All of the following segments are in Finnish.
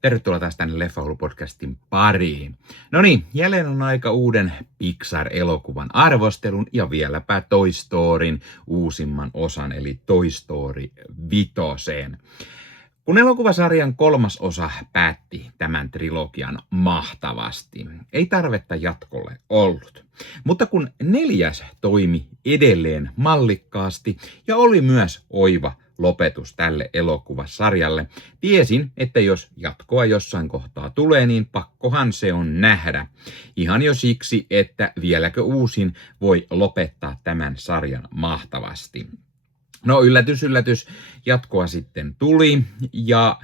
Tervetuloa taas tänne Leffahullu-podcastin pariin. No niin, jälleen on aika uuden Pixar-elokuvan arvostelun ja vieläpä Toy Storyn uusimman osan, eli Toy Story 5. Kun elokuvasarjan 3. osa päätti tämän trilogian mahtavasti, ei tarvetta jatkolle ollut. Mutta kun 4. toimi edelleen mallikkaasti ja oli myös oiva lopetus tälle elokuvasarjalle, tiesin, että jos jatkoa jossain kohtaa tulee, niin pakkohan se on nähdä. Ihan jo siksi, että vieläkö uusin voi lopettaa tämän sarjan mahtavasti. No yllätys, jatkoa sitten tuli ja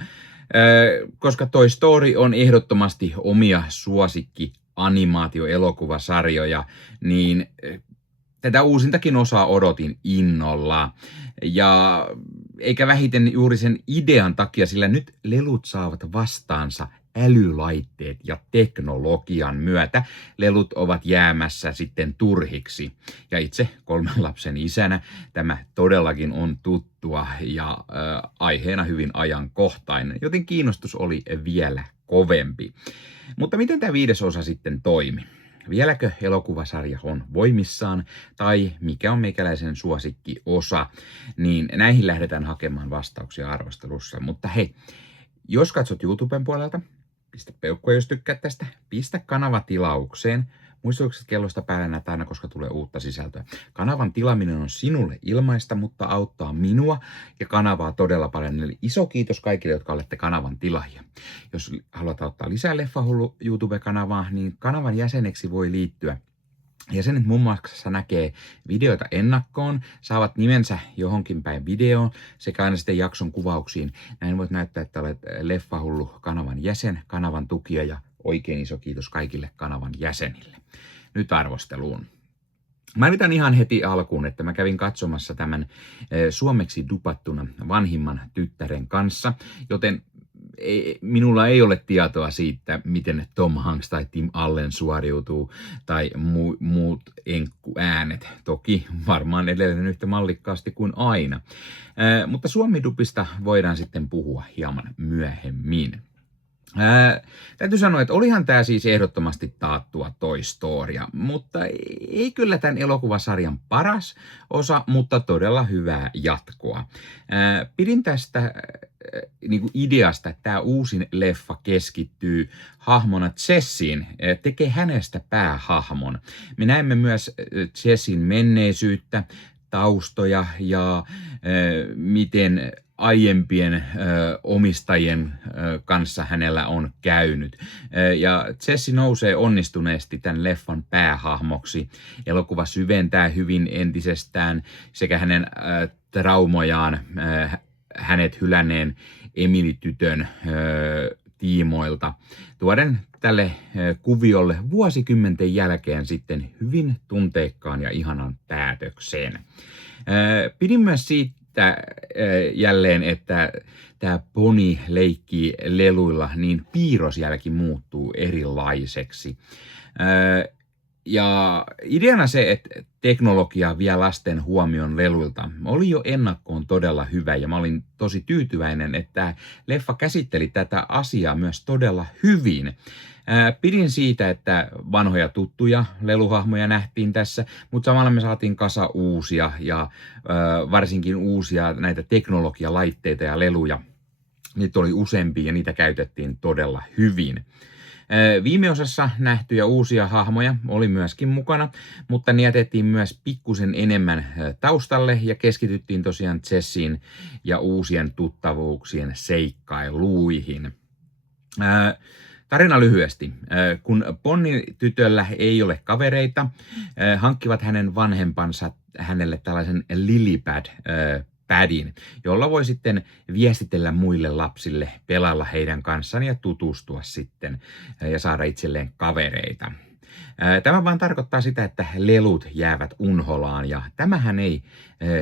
koska Toy Story on ehdottomasti omia suosikki animaatioelokuvasarjoja, niin tätä uusintakin osaa odotin innolla. Ja eikä vähiten juuri sen idean takia, sillä nyt lelut saavat vastaansa älylaitteet ja teknologian myötä lelut ovat jäämässä sitten turhiksi. Ja itse 3 lapsen isänä tämä todellakin on tuttua ja aiheena hyvin ajankohtainen, joten kiinnostus oli vielä kovempi. Mutta miten tämä 5. osa sitten toimi? Vieläkö elokuvasarja on voimissaan tai mikä on meikäläisen suosikki osa, niin näihin lähdetään hakemaan vastauksia arvostelussa. Mutta hei, jos katsot YouTuben puolelta, pistä peukkua jos tykkäät tästä, pistä kanava tilaukseen. Muistutukset kellosta päällä näet aina, koska tulee uutta sisältöä. Kanavan tilaaminen on sinulle ilmaista, mutta auttaa minua ja kanavaa todella paljon. Eli iso kiitos kaikille, jotka olette kanavan tilaajia. Jos haluat auttaa lisää Leffahullu YouTube-kanavaa, niin kanavan jäseneksi voi liittyä. Jäsenet muun muassa näkee videoita ennakkoon, saavat nimensä johonkin päin videoon sekä aina sitten jakson kuvauksiin. Näin voit näyttää, että olet Leffahullu-kanavan jäsen, kanavan tukija ja oikein iso kiitos kaikille kanavan jäsenille. Nyt arvosteluun. Mainitan ihan heti alkuun, että mä kävin katsomassa tämän suomeksi dupattuna vanhimman tyttären kanssa, joten minulla ei ole tietoa siitä, miten Tom Hanks tai Tim Allen suoriutuu tai muut enkkuäänet. Toki varmaan edelleen yhtä mallikkaasti kuin aina. Mutta suomidubista voidaan sitten puhua hieman myöhemmin. Täytyy sanoa, että olihan tämä siis ehdottomasti taattua Toy Storya, mutta ei kyllä tämän elokuvasarjan paras osa, mutta todella hyvää jatkoa. Pidin tästä niin ideasta, että tämä uusin leffa keskittyy hahmona Jessiin, tekee hänestä päähahmon. Me näemme myös Jessin menneisyyttä, taustoja ja miten aiempien omistajien kanssa hänellä on käynyt. Ja Jessi nousee onnistuneesti tämän leffan päähahmoksi. Elokuva syventää hyvin entisestään sekä hänen traumojaan hänet hylänneen Emily-tytön tiimoilta, tuoden tälle kuviolle vuosikymmenten jälkeen sitten hyvin tunteikkaan ja ihanan päätöksen. Pidin myös siitä jälleen, että tämä poni leikkii leluilla, niin piirrosjälki muuttuu erilaiseksi. Ja ideana se, että teknologia vie lasten huomion leluilta, oli jo ennakkoon todella hyvä ja mä olin tosi tyytyväinen, että leffa käsitteli tätä asiaa myös todella hyvin. Pidin siitä, että vanhoja tuttuja leluhahmoja nähtiin tässä, mutta samalla me saatiin kasa uusia ja varsinkin uusia näitä teknologialaitteita ja leluja. Niitä oli useampia ja niitä käytettiin todella hyvin. Viime osassa nähtyjä uusia hahmoja oli myöskin mukana, mutta ne jätettiin myös pikkusen enemmän taustalle ja keskityttiin tosiaan Jessiin ja uusien tuttavuuksien seikkailuihin. Tarina lyhyesti. Kun Bonnie-tytöllä ei ole kavereita, hankkivat hänen vanhempansa hänelle tällaisen Lilipad-pädin, jolla voi sitten viestitellä muille lapsille, pelailla heidän kanssaan ja tutustua sitten ja saada itselleen kavereita. Tämä vaan tarkoittaa sitä, että lelut jäävät unholaan ja tämähän ei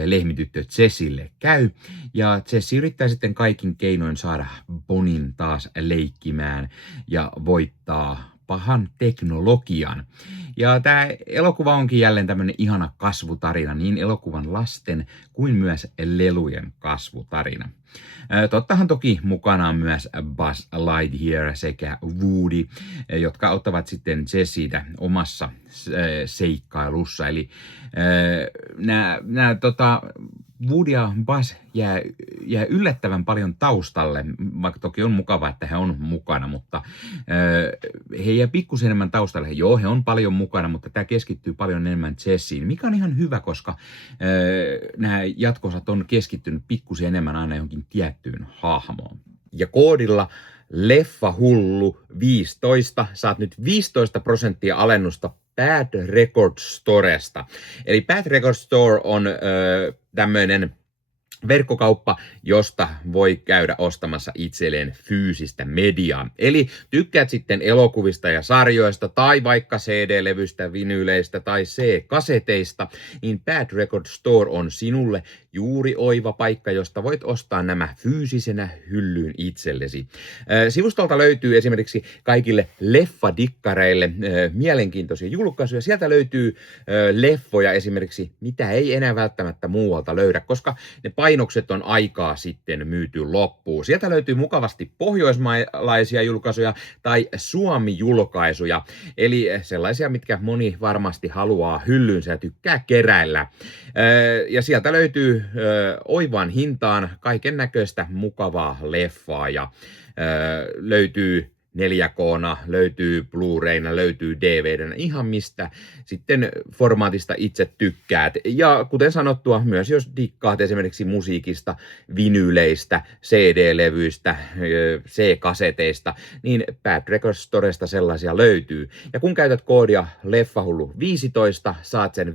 lehmityttö Jessille käy. Ja Jessi yrittää sitten kaikin keinoin saada Bonin taas leikkimään ja voittaa pahan teknologian. Ja tämä elokuva onkin jälleen tämmöinen ihana kasvutarina, niin elokuvan lasten kuin myös lelujen kasvutarina. Tottahan toki mukana on myös Buzz Lightyear sekä Woody, jotka ottavat sitten Jessitä omassa seikkailussa. Eli Woody ja Buzz jää yllättävän paljon taustalle, vaikka toki on mukava, että he on mukana, mutta he jää pikkusen enemmän taustalle. Joo, he on paljon mukana, mutta tämä keskittyy paljon enemmän Jessiin, mikä on ihan hyvä, koska nämä jatkosat on keskittynyt pikkusen enemmän aina johonkin tiettyyn hahmoon. Ja koodilla Leffahullu 15 saat nyt 15% alennusta Bad Record Storesta. Eli Bad Record Store on tämmöinen verkkokauppa, josta voi käydä ostamassa itselleen fyysistä mediaa. Eli tykkäät sitten elokuvista ja sarjoista tai vaikka CD-levystä, vinyyleistä tai C-kaseteista, niin Bad Record Store on sinulle juuri oiva paikka, josta voit ostaa nämä fyysisenä hyllyyn itsellesi. Sivustolta löytyy esimerkiksi kaikille leffadikkareille mielenkiintoisia julkaisuja. Sieltä löytyy leffoja esimerkiksi, mitä ei enää välttämättä muualta löydä, koska ne painokset on aikaa sitten myyty loppuun. Sieltä löytyy mukavasti pohjoismaalaisia julkaisuja tai Suomi-julkaisuja, eli sellaisia, mitkä moni varmasti haluaa hyllyynsä ja tykkää keräillä. Ja sieltä löytyy oivaan hintaan kaiken näköistä mukavaa leffaa ja löytyy 4K:na, löytyy Blu-rayna, löytyy DVDnä, ihan mistä sitten formaatista itse tykkäät. Ja kuten sanottua, myös jos dikkaat esimerkiksi musiikista, vinyyleistä, CD-levyistä, C-kaseteista, niin Bad Record Storesta sellaisia löytyy. Ja kun käytät koodia Leffahullu15, saat sen 15%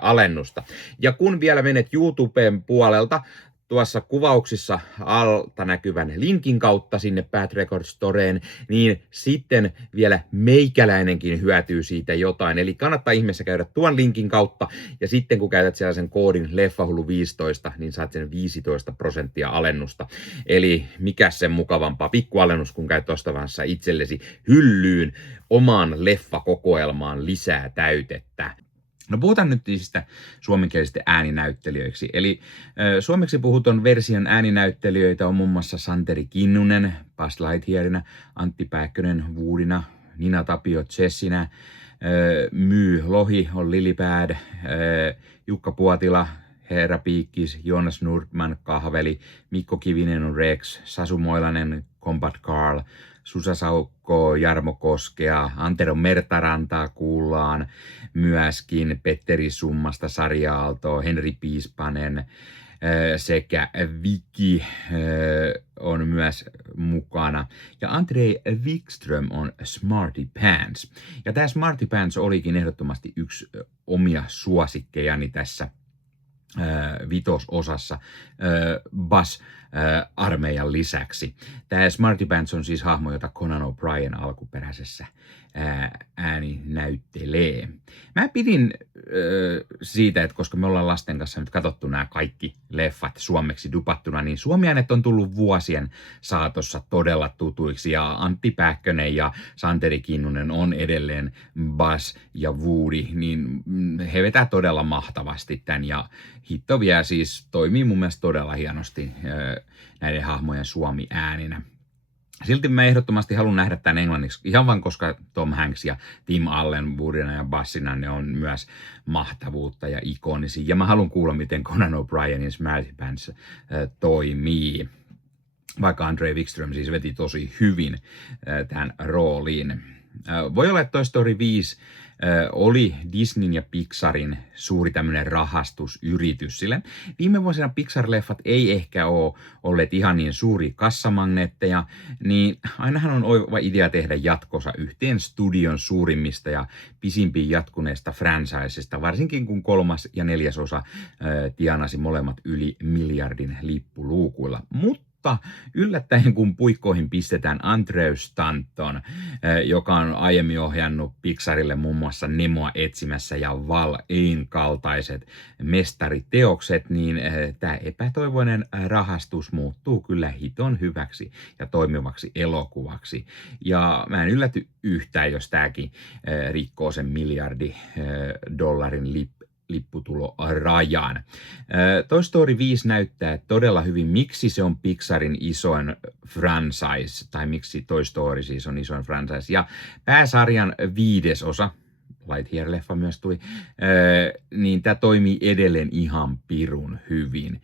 alennusta. Ja kun vielä menet YouTuben puolelta, tuossa kuvauksissa alta näkyvän linkin kautta sinne Bad Record Storeen, niin sitten vielä meikäläinenkin hyötyy siitä jotain. Eli kannattaa ihmeessä käydä tuon linkin kautta, ja sitten kun käytät sellaisen koodin Leffahullu15, niin saat sen 15% alennusta. Eli mikä sen mukavampaa pikkualennus, kun käyt ostavassa itsellesi hyllyyn omaan leffakokoelmaan lisää täytettä. No puhutaan nyt niistä suomenkielisistä ääninäyttelijöiksi. Eli suomeksi puhuton version ääninäyttelijöitä on muun muassa Santeri Kinnunen Buzz Lightyearina, Antti Pääkkönen Woodina, Nina Tapio Jessinä, My Lohi on Lilipad, Jukka Puotila, Herra Piikkis, Joonas Nordman Kahveli, Mikko Kivinen on Rex, Sasu Moilanen Combat Carl, Susa Saukko, Jarmo Koskea, Antero Mertarantaa kuullaan myöskin, Petteri Summasta, Sari Aalto, Henri Piispanen sekä Viki on myös mukana. Ja Andrei Wikström on Smarty Pants. Ja tämä Smarty Pants olikin ehdottomasti yksi omia suosikkejani tässä vitososassa Buzz-armeijan lisäksi. Tämä Smarty Pants on siis hahmo, jota Conan O'Brien alkuperäisessä ääni näyttelee. Mä pidin siitä, että koska me ollaan lasten kanssa nyt katsottu nämä kaikki leffat suomeksi dupattuna, niin suomiäänet on tullut vuosien saatossa todella tutuiksi, ja Antti Pääkkönen ja Santeri Kinnunen on edelleen Buzz ja Woody, niin he vetää todella mahtavasti tämän, ja hitto vielä siis toimii mun mielestä todella hienosti näiden hahmojen suomi-ääninä. Silti mä ehdottomasti haluan nähdä tämän englanniksi, ihan vaan koska Tom Hanks ja Tim Allen Woodina ja Buzzina, ne on myös mahtavuutta ja ikonisia. Ja mä haluan kuulla, miten Conan O'Brienin Smarty Pants toimii. Vaikka Andrei Wikström siis veti tosi hyvin tämän rooliin. Voi olla, että Toy Story 5 oli Disneyn ja Pixarin suuri tämmöinen rahastusyritys, sillä viime vuosina Pixar-leffat ei ehkä ole olleet ihan niin suuri kassamagneetteja, niin ainahan on oiva idea tehdä jatkossa yhteen studion suurimmista ja pisimpiin jatkuneista franchisesta, varsinkin kun 3. ja 4. osa tienasi molemmat yli miljardin lippuluukuilla. Mutta yllättäen kun puikkoihin pistetään Andrew Stanton, joka on aiemmin ohjannut Pixarille muun muassa Nemoa etsimässä ja Wall-Ein kaltaiset mestariteokset, niin tämä epätoivoinen rahastus muuttuu kyllä hiton hyväksi ja toimivaksi elokuvaksi. Ja mä en ylläty yhtään, jos tämäkin rikkoo sen $1 miljardin lipputulorajan. Toy Story 5 näyttää todella hyvin, miksi se on Pixarin isoin franchise, tai miksi Toy Story siis on isoin franchise. Ja pääsarjan 5. osa, Lightyear-leffa myös tuli, niin tämä toimii edelleen ihan pirun hyvin.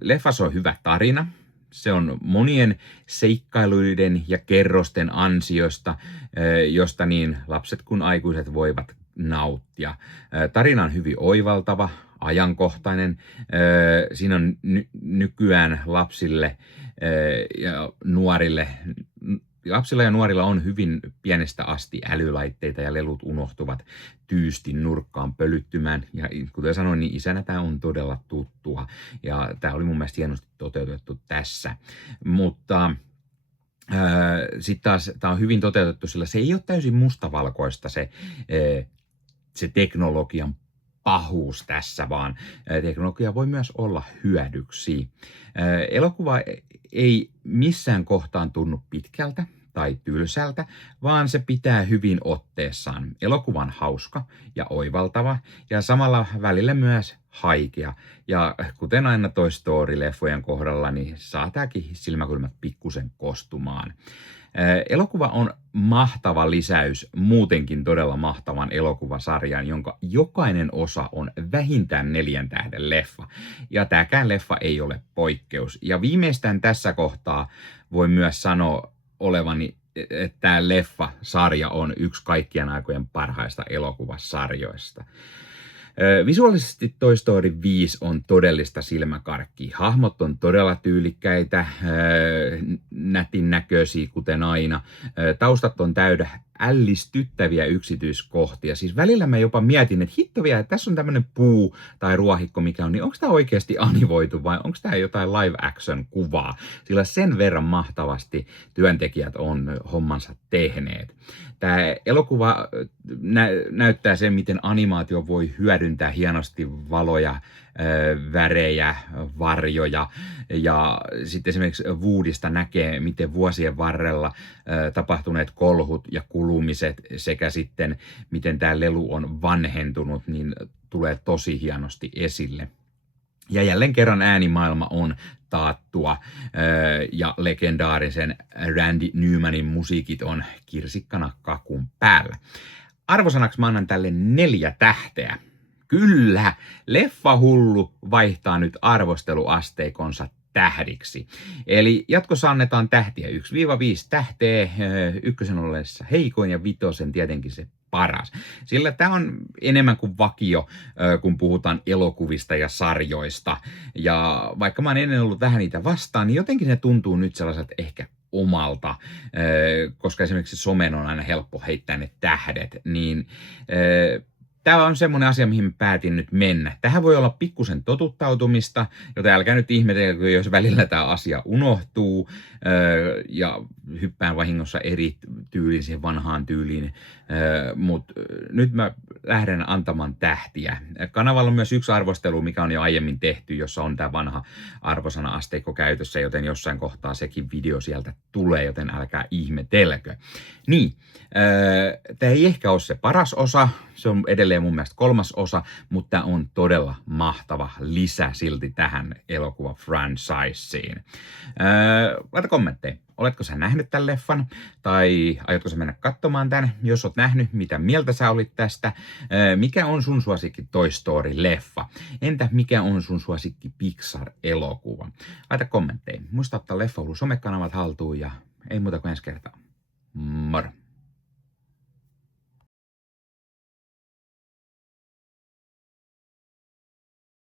Leffassa on hyvä tarina. Se on monien seikkailuiden ja kerrosten ansiosta, josta niin lapset kuin aikuiset voivat nauttia. Tarina on hyvin oivaltava, ajankohtainen. Siinä on nykyään lapsille ja nuorille. Lapsilla ja nuorilla on hyvin pienestä asti älylaitteita ja lelut unohtuvat tyystin nurkkaan pölyttymään. Ja kuten sanoin, niin isänä tämä on todella tuttua. Ja tämä oli mun mielestä hienosti toteutettu tässä. Mutta sitten taas tämä on hyvin toteutettu, sillä se ei ole täysin mustavalkoista se teknologian pahuus tässä, vaan teknologia voi myös olla hyödyksi. Elokuva ei missään kohtaan tunnu pitkältä tai tylsältä, vaan se pitää hyvin otteessaan. Elokuva on hauska ja oivaltava ja samalla välillä myös haikea. Ja kuten aina Toy Story-leffojen kohdalla, niin saa tämäkin silmäkulmat pikkusen kostumaan. Elokuva on mahtava lisäys muutenkin todella mahtavan elokuvasarjan, jonka jokainen osa on vähintään 4 tähden leffa. Ja tämäkään leffa ei ole poikkeus. Ja viimeistään tässä kohtaa voi myös sanoa olevani, että tämä leffa-sarja on yksi kaikkien aikojen parhaista elokuvasarjoista. Visuaalisesti Toy Story 5 on todellista silmäkarkkia. Hahmot on todella tyylikkäitä, nätin näköisiä kuten aina. Taustat on täydä ällistyttäviä yksityiskohtia. Siis välillä mä jopa mietin, että hitto vielä, että tässä on tämmöinen puu tai ruohikko mikä on, niin onko tämä oikeasti animoitu vai onko tämä jotain live action kuvaa? Sillä sen verran mahtavasti työntekijät on hommansa tehneet. Tämä elokuva näyttää sen, miten animaatio voi hyödyntää hienosti valoja, värejä, varjoja ja sitten esimerkiksi Woodysta näkee, miten vuosien varrella tapahtuneet kolhut ja kulumiset sekä sitten miten tämä lelu on vanhentunut, niin tulee tosi hienosti esille. Ja jälleen kerran äänimaailma on taattua ja legendaarisen Randy Newmanin musiikit on kirsikkana kakun päällä. Arvosanaksi mä annan tälle 4 tähteä. Kyllä, leffahullu vaihtaa nyt arvosteluasteikonsa tähdiksi. Eli jatkossa annetaan tähtiä 1-5 tähteä, 1 ollessa heikoin ja 5 tietenkin se paras. Sillä tämä on enemmän kuin vakio, kun puhutaan elokuvista ja sarjoista. Ja vaikka mä oon ennen ollut vähän niitä vastaan, niin jotenkin ne tuntuu nyt sellaiset ehkä omalta, koska esimerkiksi somen on aina helppo heittää ne tähdet, niin tämä on semmoinen asia, mihin mä päätin nyt mennä. Tähän voi olla pikkusen totuttautumista, joten älkää nyt ihmetellä, jos välillä tämä asia unohtuu ja hyppään vahingossa eri tyyliin siihen vanhaan tyyliin. Mutta nyt mä lähden antamaan tähtiä. Kanavalla on myös yksi arvostelu, mikä on jo aiemmin tehty, jossa on tämä vanha arvosana-asteikko käytössä, joten jossain kohtaa sekin video sieltä tulee, joten älkää ihmetelkö. Niin, tämä ei ehkä ole se paras osa, se on edelleen mun mielestä 3. osa, mutta tämä on todella mahtava lisä silti tähän elokuva-franchiseen. Laita kommentteja. Oletko sä nähnyt tämän leffan? Tai aiotko sä mennä katsomaan tämän? Jos oot nähnyt, mitä mieltä sä olit tästä? Mikä on sun suosikki Toy Story-leffa? Entä mikä on sun suosikki Pixar-elokuva? Laita kommentteja. Muista ottaa Leffahullu somekanavat haltuun ja ei muuta kuin ensi kertaa. Moro!